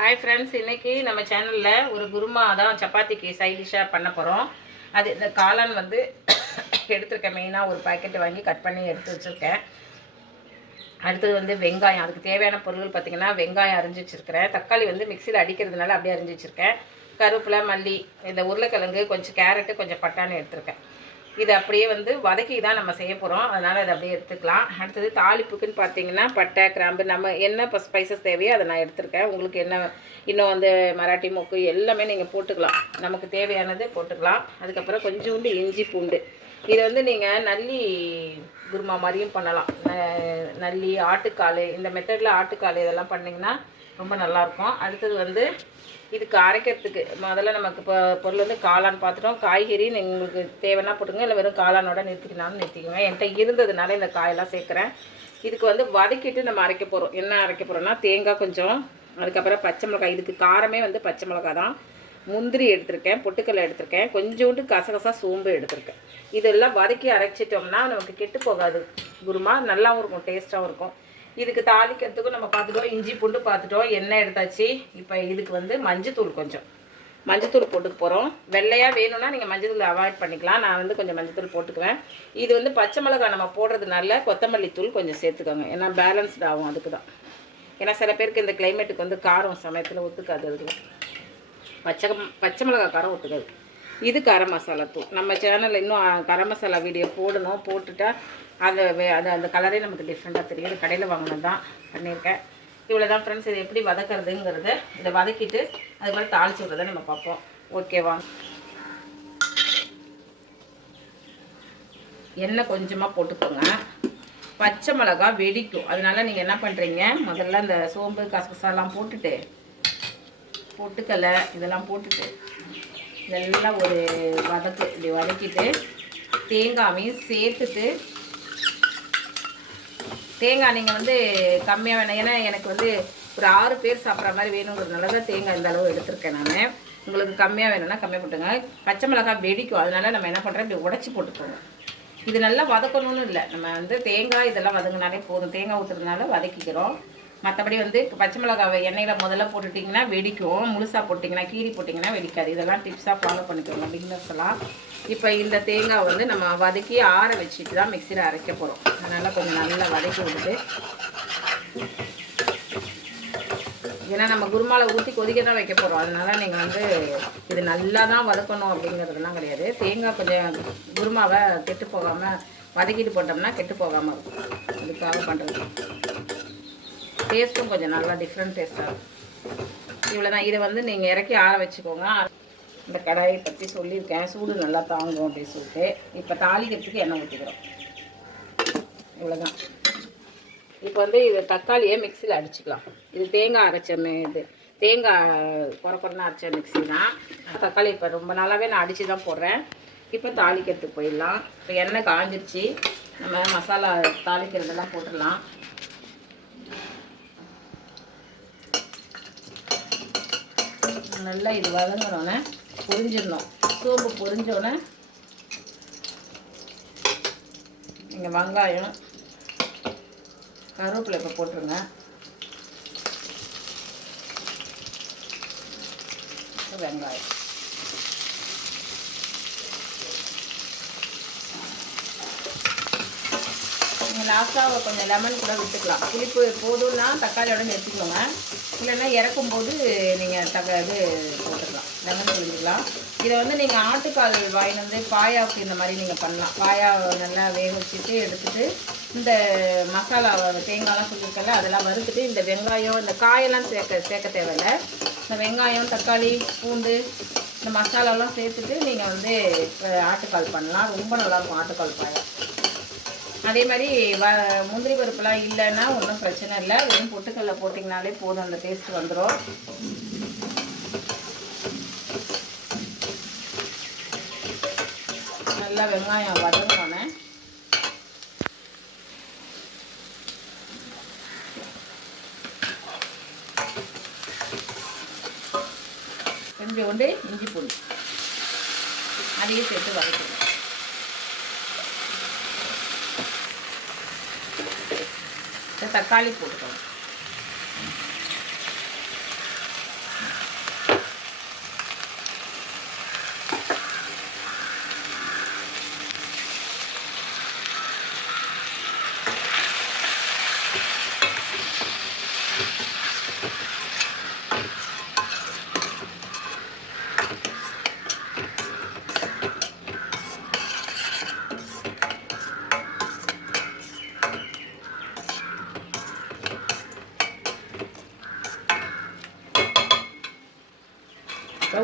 Hi friends, இன்றைக்கி நம்ம சேனலில் ஒரு குருமா தான் சப்பாத்திக்கு சைட் டிஷ்ஷாக பண்ண போகிறோம். அது இந்த காளான் வந்து எடுத்துருக்கேன். மெயினாக ஒரு பாக்கெட்டு வாங்கி கட் பண்ணி எடுத்து வச்சுருக்கேன். அடுத்தது வந்து வெங்காயம், அதுக்கு தேவையான பொருட்கள் பார்த்திங்கன்னா வெங்காயம் அரிஞ்சு வச்சுருக்கிறேன். தக்காளி வந்து மிக்சியில் அடிக்கிறதுனால அப்படியே அரிஞ்சு வச்சுருக்கேன். கருவேப்பிலை, மல்லி, இந்த உருளைக்கிழங்கு, கொஞ்சம் கேரட்டு, கொஞ்சம் பட்டாணி எடுத்துருக்கேன். இது அப்படியே வந்து வதக்கி தான் நம்ம செய்ய போகிறோம். அதனால் அதை அப்படியே எடுத்துக்கலாம். அடுத்தது தாளிப்புக்குன்னு பார்த்தீங்கன்னா பட்டை, கிராம்பு, நம்ம என்ன ஸ்பைசஸ் தேவையோ அதை நான் எடுத்துருக்கேன். உங்களுக்கு என்ன இன்னும் வந்து மராட்டி மொக்கு எல்லாமே நீங்கள் போட்டுக்கலாம். நமக்கு தேவையானது போட்டுக்கலாம். அதுக்கப்புறம் கொஞ்சோண்டு இஞ்சி பூண்டு. இதை வந்து நீங்கள் நல்லி குருமா மாதிரியும் பண்ணலாம். நல்லி, ஆட்டுக்கால், இந்த மெத்தடில் ஆட்டுக்கால் இதெல்லாம் பண்ணிங்கன்னா ரொம்ப நல்லாயிருக்கும். அடுத்தது வந்து இதுக்கு அரைக்கிறதுக்கு முதல்ல நமக்கு இப்போ பொருள் வந்து காளான் பார்த்துட்டோம். காய்கறி உங்களுக்கு தேவைன்னா போட்டுங்க, இல்லை வெறும் காளானோட நிறுத்திக்கினாலும் நிறுத்திக்கோங்க. என்கிட்ட இருந்ததுனால இந்த காயெல்லாம் சேர்க்குறேன். இதுக்கு வந்து வதக்கிட்டு நம்ம அரைக்க போகிறோம். என்ன அரைக்க போகிறோம்னா தேங்காய் கொஞ்சம், அதுக்கப்புறம் பச்சை மிளகாய். இதுக்கு காரமே வந்து பச்சை மிளகாய் தான். முந்திரி எடுத்திருக்கேன், பொட்டுக்கல்லை எடுத்திருக்கேன், கொஞ்சோண்டு கசகசா, சோம்பு எடுத்திருக்கேன். இதெல்லாம் வதக்கி அரைச்சிட்டோம்னா நமக்கு கெட்டு போகாது. குருமா நல்லாவும் இருக்கும், டேஸ்ட்டாகவும் இருக்கும். இதுக்கு தாளிக்கிறதுக்கும் நம்ம பார்த்துட்டோம். இஞ்சி பூண்டு பார்த்துட்டோம். எண்ணெய் எடுத்தாச்சு. இப்போ இதுக்கு வந்து மஞ்சத்தூள், கொஞ்சம் மஞ்சத்தூள் போட்டுக்க போகிறோம். வெள்ளையாக வேணும்னா நீங்கள் மஞ்சத்தூள் அவாய்ட் பண்ணிக்கலாம். நான் வந்து கொஞ்சம் மஞ்சத்தூள் போட்டுக்குவேன். இது வந்து பச்சை மிளகாய் நம்ம போடுறதுனால கொத்தமல்லி தூள் கொஞ்சம் சேர்த்துக்கோங்க. ஏன்னா பேலன்ஸ்ட் ஆகும், அதுக்கு தான். ஏன்னா சில பேருக்கு இந்த கிளைமேட்டுக்கு வந்து காரம் சமயத்தில் ஒத்துக்காது. அதுக்கு பச்சை மிளகாய் காரம் ஒத்துக்காது. இது கரம் மசாலா தூள். நம்ம சேனலில் இன்னும் கரம் மசாலா வீடியோ போடணும். போட்டுட்டா அது அந்த கலரே நமக்கு டிஃப்ரெண்ட்டாக தெரியும். இது கடையில் வாங்கினது தான் பண்ணியிருக்கேன். இவ்வளோ தான் ஃப்ரெண்ட்ஸ். இதை எப்படி வதக்கிறதுங்கிறத இதை வதக்கிட்டு அதுக்கப்புறம் தாளிச்சு விட்றதை நம்ம பார்ப்போம். ஓகேவா? எண்ணெய் கொஞ்சமாக போட்டுக்கோங்க. பச்சை மிளகா வெடிக்கும். அதனால நீங்கள் என்ன பண்ணுறீங்க, முதல்ல இந்த சோம்பு, கசகசாலாம் போட்டுட்டு, பொட்டுக்கலை இதெல்லாம் போட்டுட்டு நல்லா ஒரு வதக்கு, இப்படி வதக்கிட்டு தேங்காயையும் சேர்த்துட்டு, தேங்காய் நீங்கள் வந்து கம்மியாக வேணும். ஏன்னா எனக்கு வந்து ஒரு 6 பேர் சாப்பிட்ற மாதிரி வேணுங்கிறதுனால தான் தேங்காய் இந்த அளவு எடுத்துருக்கேன் நான். உங்களுக்கு கம்மியாக வேணும்னா கம்மியாக போட்டுங்க. பச்சை மிளகாய் வெடிக்கும். அதனால நம்ம என்ன பண்ணுறோம், இப்படி உடச்சி போட்டுக்கோங்க. இது நல்லா வதக்கணும்னு இல்லை, நம்ம வந்து தேங்காய் இதெல்லாம் வதங்கினாலே போதும். தேங்காய் ஊற்றுறதுனால வதக்கிக்கிறோம். மற்றபடி வந்து பச்சை மிளகாவை எண்ணெயில் முதல்ல போட்டுட்டிங்கன்னா வெடிக்கும். முழுசாக போட்டிங்கன்னா, கீரி போட்டிங்கன்னா வெடிக்காது. இதெல்லாம் டிப்ஸாக ஃபாலோ பண்ணிக்கோங்க பிகினர்ஸ் எல்லாம். இப்போ இந்த தேங்காய் வந்து நம்ம வதக்கி ஆற வச்சுட்டு தான் மிக்சியில் அரைக்க போகிறோம். அதனால் கொஞ்சம் நல்லா வதக்கி விட்டுட்டு, ஏன்னா நம்ம குருமாவில் ஊற்றி கொதிக்க தான் வைக்க போகிறோம். அதனால் நீங்கள் வந்து இது நல்லா தான் வதக்கணும் அப்படிங்கிறதுலாம் கிடையாது. தேங்காய் கொஞ்சம் குருமாவை கெட்டு போகாமல் வதக்கிட்டு போட்டோம்னா கெட்டு போகாமல் இருக்கும். அதுக்காக பண்ணுறது. டேஸ்ட்டும் கொஞ்சம் நல்லா டிஃப்ரெண்ட் டேஸ்ட்டாக இருக்கும். இவ்வளோ தான். இதை வந்து நீங்கள் இறக்கி ஆற வச்சுக்கோங்க. இந்த கடாயை பற்றி சொல்லியிருக்கேன், சூடு நல்லா தாங்கும் அப்படின்னு சொல்லிட்டு. இப்போ தாளிக்கிறதுக்கு எண்ணெய் ஊற்றிக்கிறோம். இவ்வளோதான். இப்போ வந்து இது தக்காளியை மிக்சியில் அடிச்சுக்கலாம். இது தேங்காய் அரைச்ச இது தேங்காய் குறைன்னா அரைச்ச மிக்சி தான். தக்காளி இப்போ ரொம்ப நாளாகவே நான் அடித்து தான் போடுறேன். இப்போ தாளிக்கிறதுக்கு போயிடலாம். இப்போ எண்ணெய் காஞ்சிருச்சு. நம்ம மசாலா தாளிக்கிறதெல்லாம் போட்டுடலாம். நல்லா இது வதங்கினோன்னே பொரிஞ்சிடணும். சோம்பு பொரிஞ்சோன்னே நீங்கள் வெங்காயம், கருவேப்பிலை இப்போ போட்டுருங்க. வெங்காயம் நீங்கள் லாஸ்ட்டாக கொஞ்சம் லெமன் கூட விட்டுக்கலாம். புளிப்பு போதும்னா தக்காளியோட நிறுத்திக்கோங்க. இல்லைன்னா இறக்கும்போது நீங்கள் இது போட்டுக்கலாம், லெமன் புளிஞ்சிக்கலாம். இதை வந்து நீங்கள் ஆட்டுக்கால் வாங்கிட்டு வந்து பாயாவுக்கு இந்த மாதிரி நீங்கள் பண்ணலாம். பாயா நல்லா வேக வச்சுட்டு எடுத்துகிட்டு இந்த மசாலா தேங்காயெலாம் சொல்லியிருக்கல அதெல்லாம் வறுத்துட்டு இந்த வெங்காயம், இந்த காயெல்லாம் சேர்க்க தேவையில்லை. இந்த வெங்காயம், தக்காளி, பூண்டு, இந்த மசாலாலாம் சேர்த்துட்டு நீங்கள் வந்து ஆட்டுக்கால் பண்ணலாம். ரொம்ப நல்லாயிருக்கும் ஆட்டுக்கால் பாயா. அதே மாதிரி முந்திரி பருப்புலாம் இல்லைன்னா ஒன்றும் பிரச்சனை இல்லை. வெறும் பொட்டுக்கல்ல போட்டிங்கனாலே போதும், அந்த டேஸ்ட் வந்துடும். நல்லா வெங்காயம் வதங்கினோன்னே கொஞ்சோண்டு இஞ்சி பூண்டு அதையும் சேர்த்து வதக்கணும். தக்காளி போட்டுக்கணும். இப்போ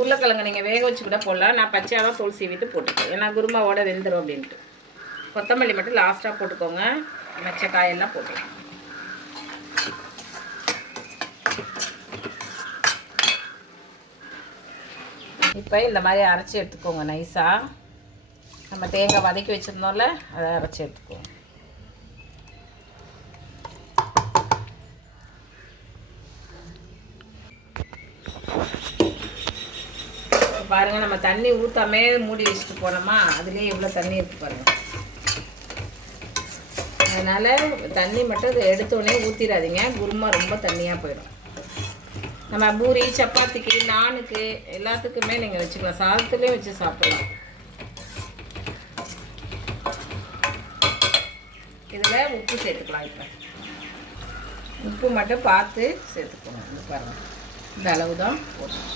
உருளைக்கிழங்கு நீங்கள் வேக வச்சு கூட போடலாம். நான் பச்சையாக தான் தோல் சீவிட்டு போட்டுக்கேன், ஏன்னா குருமாவோட வெந்துடும் அப்படின்ட்டு. கொத்தமல்லி மட்டும் லாஸ்ட்டாக போட்டுக்கோங்க. மிச்ச காயெல்லாம் போட்டுக்கலாம். இப்போ இந்த மாதிரி அரைச்சி எடுத்துக்கோங்க நைஸாக. நம்ம தேங்காய் வதக்கி வச்சுருந்தோம்ல, அதை அரைச்சி எடுத்துக்கோங்க. பாருங்கள், நம்ம தண்ணி ஊற்றாமே மூடி வச்சுட்டு போனோமா, அதுலேயே எவ்வளோ தண்ணி இருக்குது பாருங்கள். அதனால் தண்ணி மட்டும் இதை எடுத்தோடனே ஊற்றிடாதீங்க, குருமா ரொம்ப தண்ணியாக போயிடும். நம்ம பூரி, சப்பாத்திக்கு, நானுக்கு எல்லாத்துக்குமே நீங்கள் வச்சுக்கலாம், சாதத்துலேயும் வச்சு சாப்பிடலாம். இதில் உப்பு சேர்த்துக்கலாம். இப்போ உப்பு மட்டும் பார்த்து சேர்த்துக்கணும். இது பாருங்கள், இந்த அளவு தான் போதும்.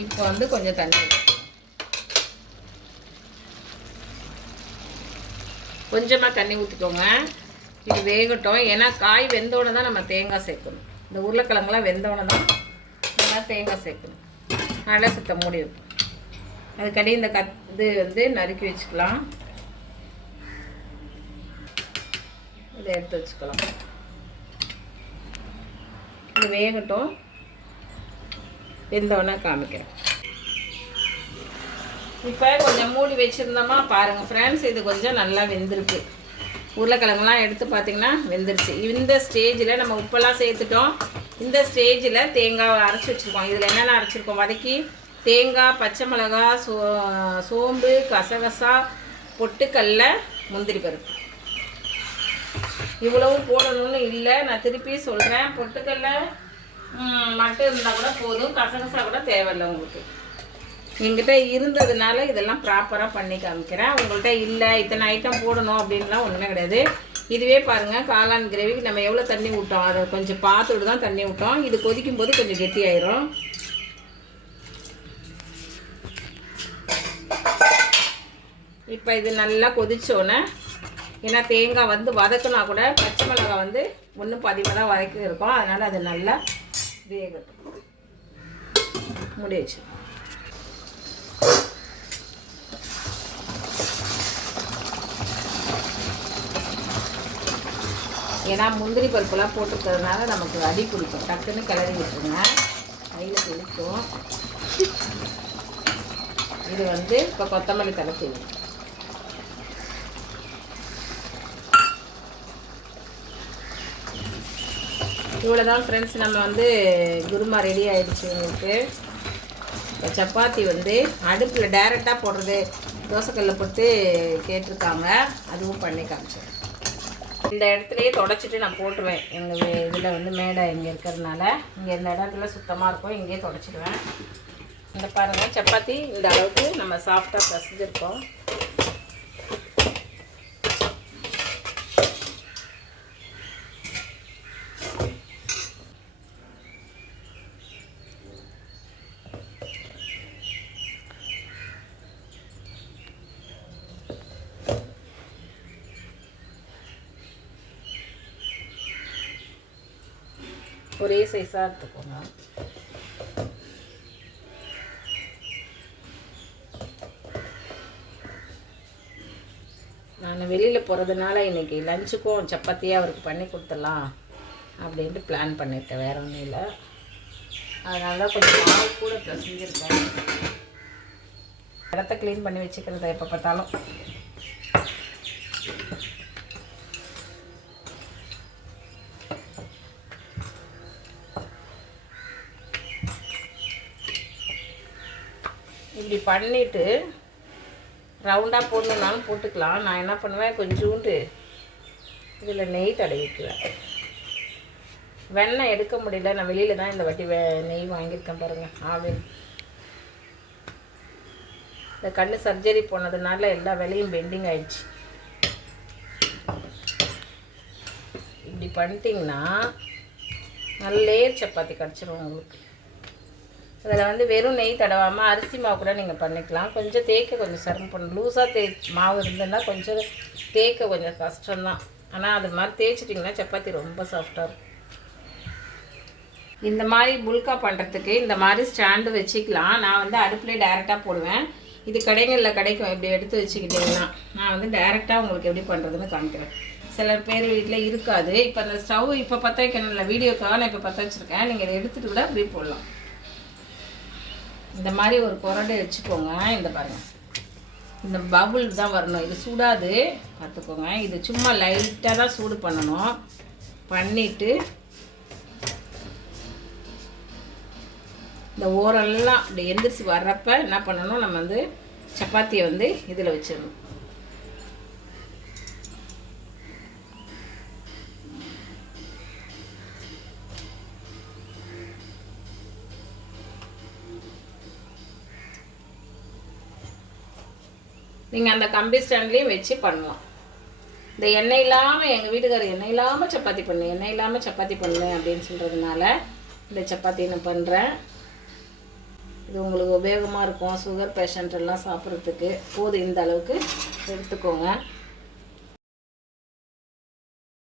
இப்போ வந்து கொஞ்சம் தண்ணி, கொஞ்சமாக தண்ணி ஊற்றிக்கோங்க. இது வேகட்டும், ஏன்னா காய் வெந்தோடனே தான் நம்ம தேங்காய் சேர்க்கணும். இந்த உருளைக்கிழங்குலாம் வெந்தோடனே தான் நம்ம தேங்காய் சேர்க்கணும். நல்லா சுத்த மூடி வைப்போம். அதுக்கடி இந்த இது வந்து நறுக்கி வச்சுக்கலாம். இதை எடுத்து வச்சுக்கலாம். இது வேகட்டும், வெந்தோடனே காமிக்கிறேன். இப்போ கொஞ்சம் மூடி வச்சுருந்தோமா பாருங்கள் ஃப்ரெண்ட்ஸ், இது கொஞ்சம் நல்லா வெந்திருக்கு. உருளைக்கிழங்குலாம் எடுத்து பார்த்திங்கன்னா வெந்துருச்சு. இந்த ஸ்டேஜில் நம்ம உப்பெல்லாம் சேர்த்துட்டோம். இந்த ஸ்டேஜில் தேங்காய் அரைச்சி வச்சுருக்கோம். இதில் என்னென்ன அரைச்சிருக்கோம் வதக்கி, தேங்காய், பச்சை மிளகா, சோம்பு, கசகசா, பொட்டுக்கல்ல, முந்திரி பருப்பு. இவ்வளவும் போடணும்னு இல்லை, நான் திருப்பி சொல்கிறேன். பொட்டுக்கல்ல மட்டும் இருந்தால் கூட போதும், கசகசா கூட தேவையில்லை உங்களுக்கு. எங்கிட்ட இருந்ததுனால இதெல்லாம் ப்ராப்பராக பண்ணி காமிக்கிறேன். உங்கள்கிட்ட இல்லை இத்தனை ஐட்டம் போடணும் அப்படின்லாம் ஒன்றுமே கிடையாது. இதுவே பாருங்கள், காளான் கிரேவிக்கு நம்ம எவ்வளோ தண்ணி விட்டோம், அதை கொஞ்சம் பார்த்துட்டு தான் தண்ணி விட்டோம். இது கொதிக்கும் போது கொஞ்சம் கெட்டியாயிரும். இப்போ இது நல்லா கொதிச்சோன்னே, ஏன்னா தேங்காய் வந்து வதக்குனா கூட பச்சை மிளகாய் வந்து ஒன்றும் பதிமாக தான் வதக்கி இருக்கும், அதனால் அது நல்லா வேகட்டும். மூடி வச்சு ஏன்னா முந்திரி பருப்புலாம் போட்டுக்கிறதுனால நமக்கு அடி பிடிக்கும். டக்குன்னு கிளறி விட்டுருங்க, கையில் பிடிக்கும். இது வந்து இப்போ கொத்தமல்லி தலை தூவி. இவ்வளோதான் ஃப்ரெண்ட்ஸ், நம்ம வந்து குருமா ரெடி ஆகிடுச்சு. உங்களுக்கு இப்போ சப்பாத்தி வந்து அடுப்பில் டைரெக்டாக போடுறது, தோசைக்கல்லில் போட்டு கேட்டிருக்காங்க, அதுவும் பண்ணி காமிச்சேன். இந்த இடத்துலையே தொடச்சிட்டு நான் போட்டுருவேன். எங்கள் இதில் வந்து மேடை இங்கே இருக்கிறதுனால இங்கே இந்த இடத்துல சுத்தமாக இருக்கும், இங்கேயே தொடச்சிடுவேன். இந்த பாருங்கள், சப்பாத்தி இந்த அளவுக்கு நம்ம சாஃப்டாக பசிஞ்சிருக்கோம். ஒரே சைஸாக எடுத்துக்கோங்க. நான் வெளியில் போகிறதுனால இன்றைக்கி லஞ்சுக்கும் சப்பாத்தியாக அவருக்கு பண்ணி கொடுத்துடலாம் அப்படின்ட்டு பிளான் பண்ணியிருக்கேன், வேறு ஒன்றும் இல்லை. அதனால தான் கொஞ்சம் மாவு கூட செஞ்சுருக்கேன். இடத்த க்ளீன் பண்ணி வச்சுக்கிறத எப்போ பார்த்தாலும். இப்படி பண்ணிவிட்டு ரவுண்டாக போடணுன்னாலும் போட்டுக்கலாம். நான் என்ன பண்ணுவேன், கொஞ்சோண்டு இதில் நெய் தடவிக்குவேன். வெண்ணெய் எடுக்க முடியல, நான் வெளியில் தான் இந்த வாட்டி நெய் வாங்கியிருக்கேன் பாருங்கள். ஆவில் இந்த கண்ணு சர்ஜரி போனதுனால எல்லா வேலையும் பெண்டிங் ஆயிடுச்சு. இப்படி பண்ணிட்டிங்கன்னா நல்ல லேயர் சப்பாத்தி கிடச்சிரும் உங்களுக்கு. அதில் வந்து வெறும் நெய் தடவாமல் அரிசி மாவு கூட நீங்கள் பண்ணிக்கலாம். கொஞ்சம் தேய்க்க கொஞ்சம் சிரமம் பண்ணணும். லூஸாக மாவு இருந்ததுன்னா கொஞ்சம் தேய்க்க கொஞ்சம் கஷ்டம்தான். ஆனால் அது மாதிரி தேய்ச்சிட்டிங்கன்னா சப்பாத்தி ரொம்ப சாஃப்டாக இருக்கும். இந்த மாதிரி புல்கா பண்ணுறதுக்கு இந்த மாதிரி ஸ்டாண்டு வச்சுக்கலாம். நான் வந்து அடுப்புலேயே டேரெக்டாக போடுவேன். இது கடைகளில் கிடைக்கும். இப்படி எடுத்து வச்சுக்கிட்டிங்கன்னா நான் வந்து டேரெக்டாக உங்களுக்கு எப்படி பண்ணுறதுன்னு காமிக்கிறேன். சில பேர் வீட்டில் இருக்காது. இப்போ அந்த ஸ்டவ் இப்போ பற்ற வைக்கணும் இல்லை, வீடியோக்காக நான் இப்போ பற்ற வச்சுருக்கேன். நீங்கள் இதை எடுத்துகிட்டு கூட அப்படி போடலாம். இந்த மாதிரி ஒரு குரடை வச்சுக்கோங்க. இந்த பாருங்கள், இந்த பபுள் தான் வரணும். இது சூடாது பார்த்துக்கோங்க. இது சும்மா லைட்டாக தான் சூடு பண்ணணும். பண்ணிவிட்டு இந்த ஓரெல்லாம் இப்படி எந்திரிச்சு வர்றப்ப என்ன பண்ணணும், நம்ம வந்து சப்பாத்தியை வந்து இதில் வச்சிடணும். நீங்கள் அந்த கம்பி ஸ்டாண்ட்லேயும் வச்சு பண்ணலாம். இந்த எண்ணெய் இல்லாமல் எங்கள் வீட்டுக்காரர் எண்ணெய் இல்லாமல் சப்பாத்தி பண்ணு அப்படின்னு சொல்கிறதுனால இந்த சப்பாத்தி நான் பண்ணுறேன். இது உங்களுக்கு உபயோகமாக இருக்கும். சுகர் பேஷண்ட் எல்லாம் சாப்பிட்றதுக்கு போதும். இந்த அளவுக்கு எடுத்துக்கோங்க.